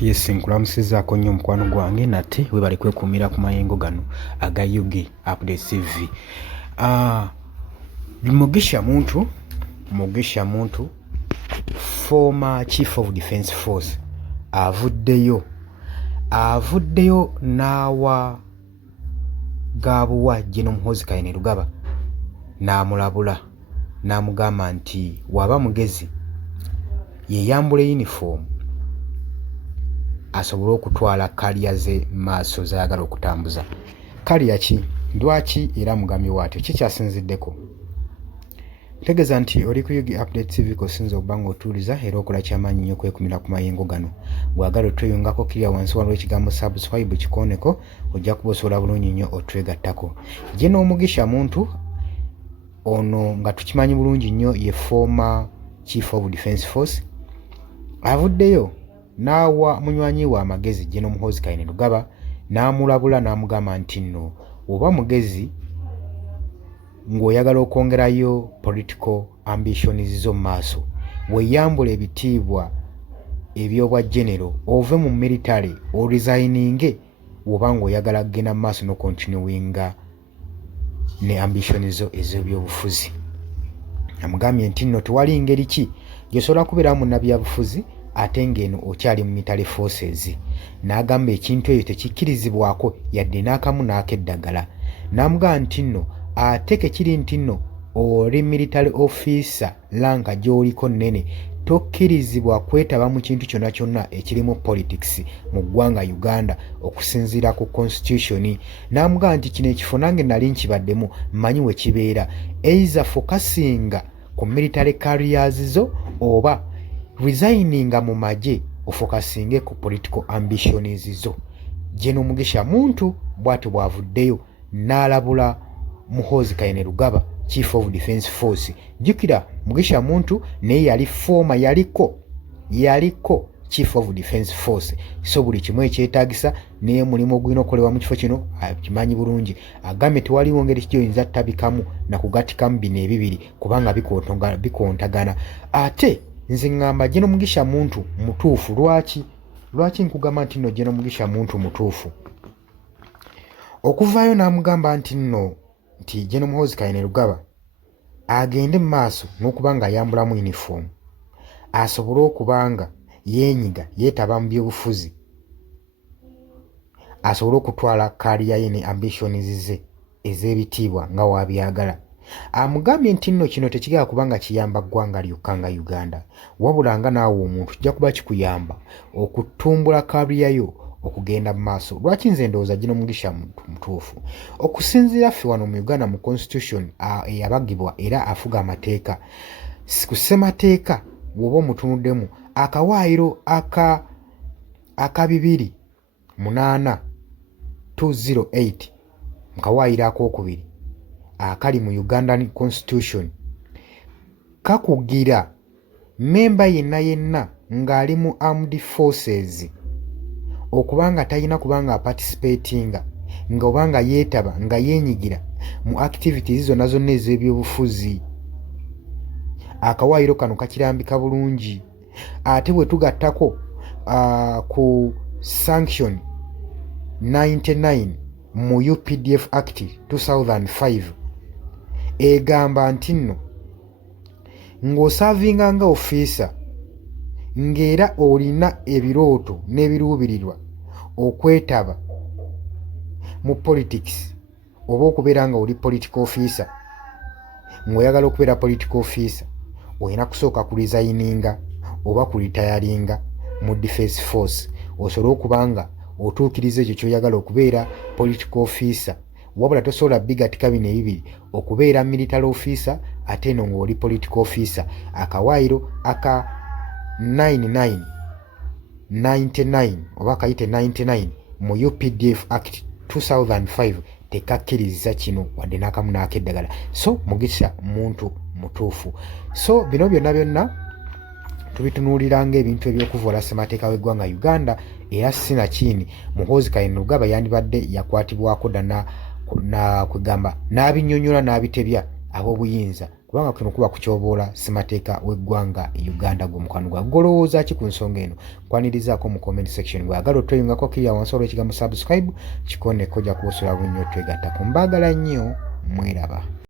Yes, nkulamusizaako nnyo mukwano gwange nate webale kwekuumira ku mayengo gano aga UG Update TV. Mugisha Muntu former Chief of Defence Force avuddeyo n'awa Gabuwa General Muhoozi Kainerugaba n'amulabula n'amugamba nti waba mugezi yeeyambula uniform asobole okutwala kaliya ze maaso z'ayagala okutambuza. Kaliya ki? Lwaki era mugambi waatyo? Kikyasinziddeko? Ntegeeza nti oli ku UG Update TV kosinza okuba ng'otuuliza era okola kyamaanyi nnyo okwekumira ku mayengo gano. Bw'agala otweyungako kirya wansi waliwo ekigambo subscribe kikooneko, ojja kuba osobola bulungi nnyo otwegattako. Ye n'Omugisha Muntu ono nga tukimanyi bulungi nnyo ye former Chief of Defence Force avuddeyo n'awa munywanyi we amagezi General Muhoozi Kainerugaba n'amulabula n'amugamba nti nno oba mugezi ng'oyagala okwongerayo political ambitions zo mu maaso weeyambula ebitiibwa ebyobwa genero ove mu military oresigninge oba ng'oyagala kugenda mu maaso n'okontinuwinga ne ambitions zo ez'ebyobufuzi. Amugambye nti nno tewali ngeri ki gy'osobola kubeeramu munnabyabufuzi ate ng'eno okyali mu military forces. N'agamba ekintu ekyo tekikkirizibwako yadde n'akamu n'akeddagala. N'amugamba nti nno ate kekiri nti nno oli military officer lanka gy'oliko nnene tokkirizibwa kwetaba mu kintu kyonna kyonna ekirimu politics mu ggwanga Uganda okusinziira ku constitution. N'amugamba nti kino ekifo nange nali nkibaddemu mmanyi we kibeera, either focusinga ku military careers zo oba resigninga mu magye ofokasinge ku political ambitions zo. General Mugisha Muntu bw'atyo bw'avuddeyo n'alabula Muhoozi Kainerugaba Chief of Defence Force. Jjukira Mugisha Muntu naye yali former yaliko Chief of Defence Force, so buli kimu ekyetaagisa naye mulimu ogulina okukolebwa mu kifo kino akimanyi bulungi. Agambye tewaliwo ngeri kijoyinza ttabikamu na kugatikamu bino ebibiri kubanga bikontagana. Ate nze ngamba General Mugisha Muntu mutuufu. Lwaki nkugamba nti nno General Mugisha Muntu mutuufu? Okuvaayo n'amugamba nti nno nti General Muhoozi Kainerugaba agende mu maaso n'okuba nga ayambulamu uniform asobole okuba nga yeenyiga yeetaba mu byobufuzi asobole okutwala kaliya ye ne ambitions ze ez'ebitiibwa nga waabyagala. Amugambye nti nno kino tekigala kubanga kiyamba ggwanga lyokka nga Uganda, wabula nga naawe omuntu kijja kuba kikuyamba okutumbula kaliya yo okugenda mu maaso. Lwaki nze ndowooza General Mugisha Muntu mutuufu? Okusinziira ffe wano mu Uganda mu constitution eyabagibwa era afuga amateeka, ku ssemateeka bw'oba omutunuddemu akawaayiro aka 208 mu kawaayiro akookubiri akali mu Ugandan constitution kakugira memba yenna ng'ali mu armed forces okubanga talina kubanga aparticipatinga nga obanga yeetaba nga yeenyigira mu activities zonna ez'ebyobufuzi. Akawaayiro kano kakirambika bulungi. Ate bwe tugattako ku sanction 99 mu UPDF Act 2005 egamba nti nno ng'osaavinga nga ofiisa ng'era olina ebirooto n'ebiruubirirwa okwetaba mu politics oba okubeera nga oli political officer, ng'oyagala okubeera political officer olina kusooka ku resigninga oba ku retiringa mu defence force osobole okuba nga otuukiriza ekyo ky'oyagala okubeera political officer. Wabula tosobola bigatika bino ebibiri okubeera military officer ate eno ng'oli political officer. Akawaayiro aka 99 oba kayite 99 mu UPDF Act 2005 tekakkiriza kino wadde n'akamu n'akeddagala. So Mugisha Muntu mutuufu. So bino byonna tubitunuulira ng'ebintu eby'okuvoola ssemateeka w'eggwanga Uganda era sinakini Muhoozi Kainerugaba yandibadde yakwatibwako ddala na kwegamba n'abinnyonnyola n'abitebya ab'obuyinza kubanga kino kuba kutyoboola ssemateeka w'eggwanga Uganda gw'omukwano gwa golowooza ki ku nsonga eno kwanirizaako mu comment section bw'agala otweyungako kiriya wansi olw'ekigambo subscribe kikone kojja kuwusula bunnyo twegatta ku mbaagala nnyo mweraba.